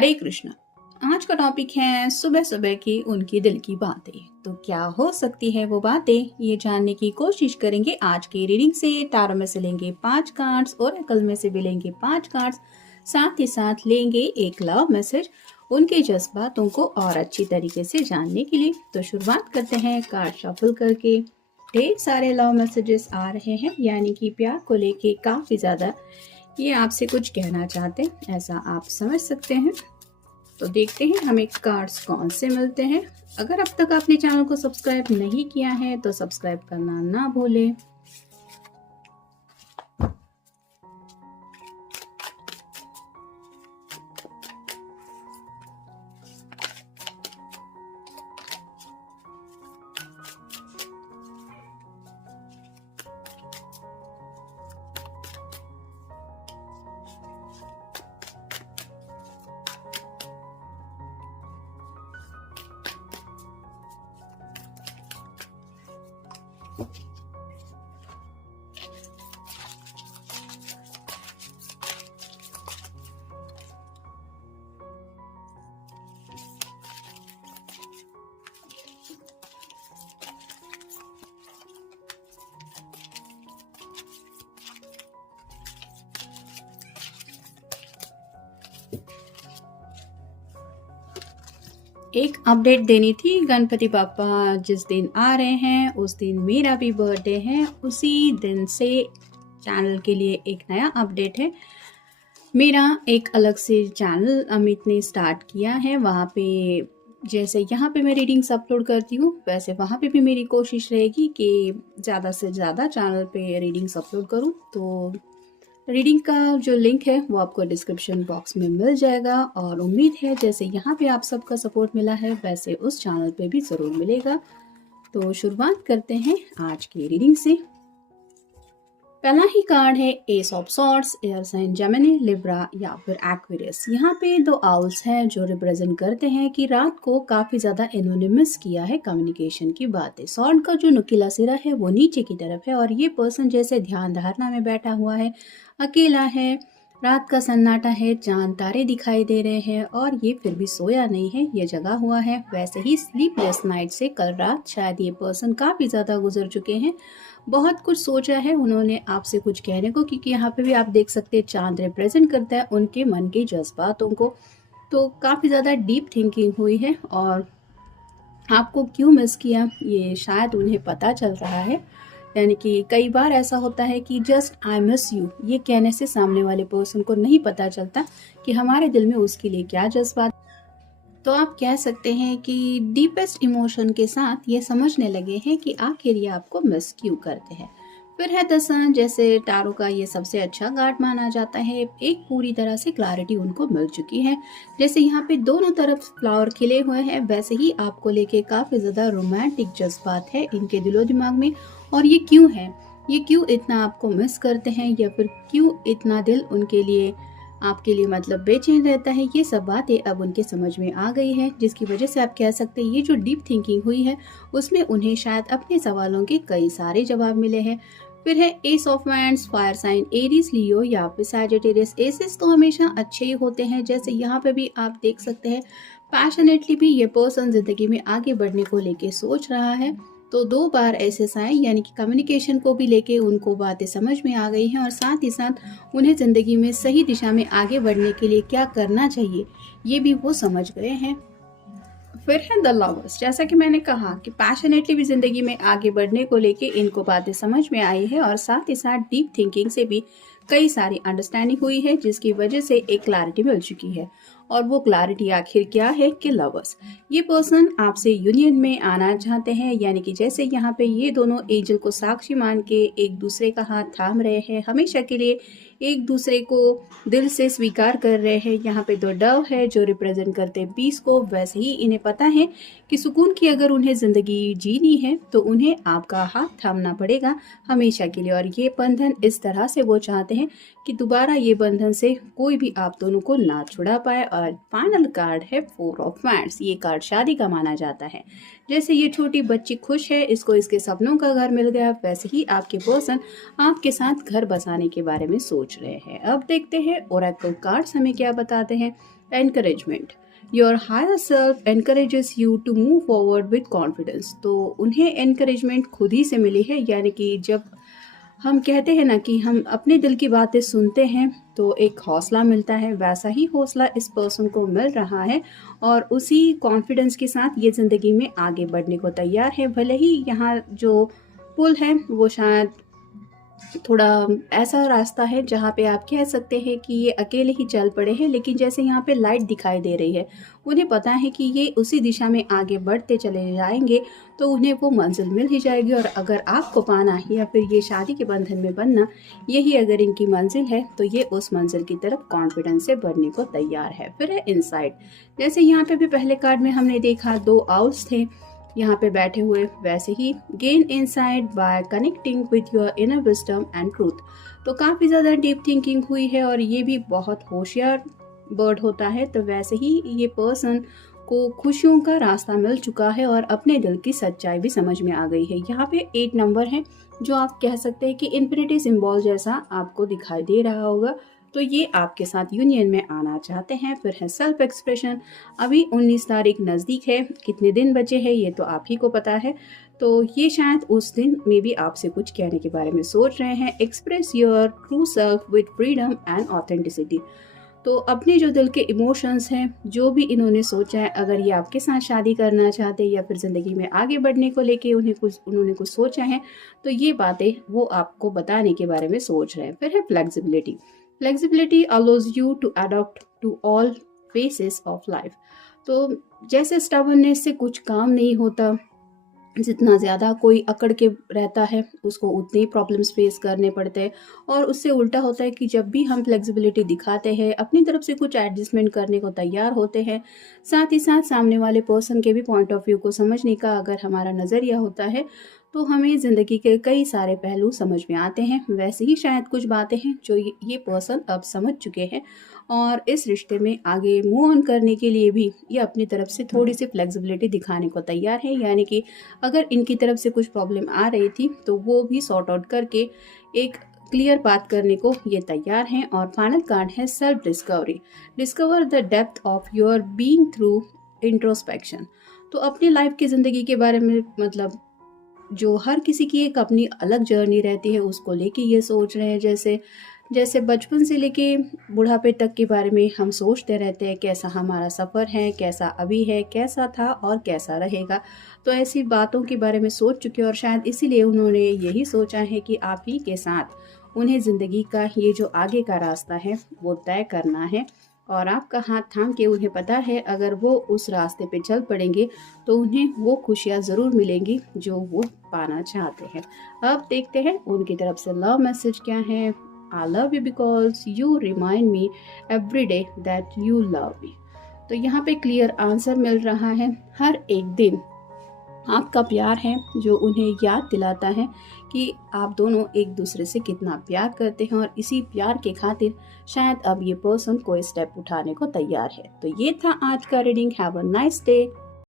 हरे कृष्णा। आज का टॉपिक है सुबह सुबह की उनकी दिल की बातें। तो क्या हो सकती है वो बातें, ये जानने की कोशिश करेंगे आज की रीडिंग से। टारो में से लेंगे 5 कार्ड्स, ओरेकल में से भी लेंगे 5 कार्ड्स, साथ ही साथ लेंगे एक लव मैसेज उनके जज्बातों को और अच्छी तरीके से जानने के लिए। तो शुरुआत करते हैं कार्ड शफल करके। ढेर सारे लव मैसेजेस आ रहे हैं, यानी कि प्यार को लेके काफी ज्यादा ये आपसे कुछ कहना चाहते हैं, ऐसा आप समझ सकते हैं। तो देखते हैं हमें कार्ड्स कौन से मिलते हैं। अगर अब तक आपने चैनल को सब्सक्राइब नहीं किया है तो सब्सक्राइब करना ना भूलें। एक अपडेट देनी थी। गणपति पापा जिस दिन आ रहे हैं उस दिन मेरा भी बर्थडे है। उसी दिन से चैनल के लिए एक नया अपडेट है। मेरा एक अलग से चैनल अमित ने स्टार्ट किया है। वहाँ पे जैसे यहाँ पे मैं रीडिंग्स अपलोड करती हूँ, वैसे वहाँ पे भी मेरी कोशिश रहेगी कि ज़्यादा से ज़्यादा चैनल पे रीडिंग्स अपलोड करूँ। तो रीडिंग का जो लिंक है वो आपको डिस्क्रिप्शन बॉक्स में मिल जाएगा, और उम्मीद है जैसे यहाँ पे आप सबका सपोर्ट मिला है वैसे उस चैनल पे भी ज़रूर मिलेगा। तो शुरुआत करते हैं आज की रीडिंग से। पहला ही कार्ड है ace of swords, air sign Gemini, Libra या फिर एक्वेरियस। यहाँ पे 2 आउल्स हैं जो रिप्रेजेंट करते हैं कि रात को काफ़ी ज़्यादा इन्होंने मिस किया है कम्युनिकेशन की बातें। सॉर्ड का जो नुकीला सिरा है वो नीचे की तरफ है, और ये पर्सन जैसे ध्यान धारणा में बैठा हुआ है, अकेला है, रात का सन्नाटा है, चांद तारे दिखाई दे रहे हैं, और ये फिर भी सोया नहीं है, ये जगा हुआ है। वैसे ही स्लीपलेस नाइट से कल रात शायद ये पर्सन काफ़ी ज़्यादा गुजर चुके हैं। बहुत कुछ सोचा है उन्होंने आपसे कुछ कहने को, क्योंकि यहाँ पे भी आप देख सकते हैं चांद रिप्रेजेंट करता है उनके मन के जज्बातों को। तो काफ़ी ज़्यादा डीप थिंकिंग हुई है, और आपको क्यों मिस किया ये शायद उन्हें पता चल रहा है। यानी कि कई बार ऐसा होता है कि जस्ट आई मिस यू ये कहने से सामने वाले पर्सन को नहीं पता चलता कि हमारे दिल में उसके लिए क्या जज्बात। तो आप कह सकते हैं कि डीपेस्ट इमोशन के साथ ये समझने लगे हैं कि आखिर ये आपको मिस क्यों करते हैं। फिर है द सन, जैसे टारो का ये सबसे अच्छा गार्ड माना जाता है। एक पूरी तरह से क्लैरिटी उनको मिल चुकी है। जैसे यहाँ पे दोनों तरफ फ्लावर खिले हुए हैं, वैसे ही आपको लेके काफ़ी ज़्यादा रोमांटिक जज्बात है इनके दिलो दिमाग में। और ये क्यों है, ये क्यों इतना आपको मिस करते हैं, या फिर क्यों इतना दिल उनके लिए आपके लिए मतलब बेचैन रहता है, ये सब बातें अब उनके समझ में आ गई है, जिसकी वजह से आप कह सकते हैं ये जो डीप थिंकिंग हुई है उसमें उन्हें शायद अपने सवालों के कई सारे जवाब मिले हैं। फिर है ace of wands, fire sign Aries, Leo या फिर सैजिटेरियस। एसेस तो हमेशा अच्छे ही होते हैं, जैसे यहाँ पे भी आप देख सकते हैं पैशनेटली भी ये पर्सन जिंदगी में आगे बढ़ने को लेके सोच रहा है। तो 2 बार एसेस आए, यानी कि कम्युनिकेशन को भी लेके उनको बातें समझ में आ गई हैं, और साथ ही साथ उन्हें ज़िंदगी में सही दिशा में आगे बढ़ने के लिए क्या करना चाहिए ये भी वो समझ गए हैं। फिर है द लवर्स, जैसा कि मैंने कहा कि पैशनेटली भी ज़िंदगी में आगे बढ़ने को लेके इनको बातें समझ में आई है, और साथ ही साथ डीप थिंकिंग से भी कई सारी अंडरस्टैंडिंग हुई है, जिसकी वजह से एक क्लैरिटी मिल चुकी है। और वो क्लैरिटी आखिर क्या है कि लवर्स, ये पर्सन आपसे यूनियन में आना चाहते हैं। यानी कि जैसे यहाँ पे ये दोनों एंजल को साक्षी मान के एक दूसरे का हाथ थाम रहे हैं, हमेशा के लिए एक दूसरे को दिल से स्वीकार कर रहे हैं। यहाँ पे 2 डव है जो रिप्रेजेंट करते हैं पीस को। वैसे ही इन्हें पता है कि सुकून की अगर उन्हें ज़िंदगी जीनी है तो उन्हें आपका हाथ थामना पड़ेगा हमेशा के लिए, और ये बंधन इस तरह से वो चाहते हैं कि दोबारा ये बंधन से कोई भी आप दोनों को ना छुड़ा पाए। और फाइनल कार्ड है 4 ऑफ वांड्स। ये कार्ड शादी का माना जाता है। जैसे ये छोटी बच्ची खुश है, इसको इसके सपनों का घर मिल गया, वैसे ही आपके पर्सन आपके साथ घर बसाने के बारे में सोच रहे हैं। अब देखते हैं ओरेकल कार्ड्स हमें क्या बताते हैं। Encouragement, your higher self encourages you to move forward with confidence. तो उन्हें एनकरेजमेंट खुद ही से मिली है, यानी कि जब हम कहते हैं ना कि हम अपने दिल की बातें सुनते हैं तो एक हौसला मिलता है, वैसा ही हौसला इस पर्सन को मिल रहा है और उसी कॉन्फिडेंस के साथ ये ज़िंदगी में आगे बढ़ने को तैयार है। भले ही यहाँ जो पुल है वो शायद थोड़ा ऐसा रास्ता है जहाँ पे आप कह सकते हैं कि ये अकेले ही चल पड़े हैं, लेकिन जैसे यहाँ पे लाइट दिखाई दे रही है, उन्हें पता है कि ये उसी दिशा में आगे बढ़ते चले जाएंगे तो उन्हें वो मंजिल मिल ही जाएगी। और अगर आपको पाना है या फिर ये शादी के बंधन में बनना, यही अगर इनकी मंजिल है तो ये उस मंजिल की तरफ कॉन्फिडेंस से बढ़ने को तैयार है। फिर है इनसाइट। जैसे यहाँ पे भी पहले कार्ड में हमने देखा 2 आउल्स थे यहाँ पे बैठे हुए, वैसे ही gain insight by connecting with your inner wisdom and truth. तो काफ़ी ज़्यादा डीप थिंकिंग हुई है और ये भी बहुत होशियार बर्ड होता है। तो वैसे ही ये पर्सन को खुशियों का रास्ता मिल चुका है और अपने दिल की सच्चाई भी समझ में आ गई है। यहाँ पे 8 नंबर है जो आप कह सकते हैं कि इन्फिनिटी सिंबल जैसा आपको दिखाई दे रहा होगा। तो ये आपके साथ यूनियन में आना चाहते हैं। फिर है सेल्फ एक्सप्रेशन। अभी 19 तारीख नज़दीक है, कितने दिन बचे हैं ये तो आप ही को पता है। तो ये शायद उस दिन में भी आपसे कुछ कहने के बारे में सोच रहे हैं। Express your true self with freedom and authenticity. तो अपने जो दिल के इमोशंस हैं, जो भी इन्होंने सोचा है, अगर ये आपके साथ शादी करना चाहते हैं या फिर ज़िंदगी में आगे बढ़ने को लेके उन्होंने कुछ सोचा है, तो ये बातें वो आपको बताने के बारे में सोच रहे हैं। फिर है flexibility. Flexibility allows you to adapt to all phases of life। तो जैसे stubbornness से कुछ काम नहीं होता, जितना ज़्यादा कोई अकड़ के रहता है उसको उतने ही प्रॉब्लम्स फेस करने पड़ते हैं। और उससे उल्टा होता है कि जब भी हम फ्लेक्सिबिलिटी दिखाते हैं, अपनी तरफ से कुछ एडजस्टमेंट करने को तैयार होते हैं, साथ ही साथ सामने वाले पर्सन के भी पॉइंट ऑफ व्यू को समझने का अगर हमारा नज़रिया होता है तो हमें ज़िंदगी के कई सारे पहलू समझ में आते हैं। वैसे ही शायद कुछ बातें हैं जो ये पर्सन अब समझ चुके हैं और इस रिश्ते में आगे मूव ऑन करने के लिए भी ये अपनी तरफ से थोड़ी सी फ्लेक्सिबिलिटी दिखाने को तैयार है। यानी कि अगर इनकी तरफ से कुछ प्रॉब्लम आ रही थी तो वो भी सॉर्ट आउट करके एक क्लियर बात करने को ये तैयार हैं। और फाइनल कार्ड है self discovery. Discover the depth of your being through introspection. तो अपनी लाइफ की ज़िंदगी के बारे में, मतलब जो हर किसी की एक अपनी अलग जर्नी रहती है, उसको लेके ये सोच रहे हैं। जैसे बचपन से लेके बुढ़ापे तक के बारे में हम सोचते रहते हैं, कैसा हमारा सफ़र है, कैसा अभी है, कैसा था और कैसा रहेगा। तो ऐसी बातों के बारे में सोच चुके हैं और शायद इसीलिए उन्होंने यही सोचा है कि आप ही के साथ उन्हें ज़िंदगी का ये जो आगे का रास्ता है वो तय करना है। और आपका हाथ थाम के उन्हें पता है अगर वो उस रास्ते पे चल पड़ेंगे तो उन्हें वो खुशियाँ ज़रूर मिलेंगी जो वो पाना चाहते हैं। अब देखते हैं उनकी तरफ से लव मैसेज क्या है। I love you because you remind me every day that you love me। तो यहाँ पे क्लियर आंसर मिल रहा है। हर एक दिन आपका प्यार है जो उन्हें याद दिलाता है कि आप दोनों एक दूसरे से कितना प्यार करते हैं और इसी प्यार के खातिर शायद अब ये पर्सन कोई स्टेप उठाने को तैयार है। तो ये था आज का reading. Have a nice day.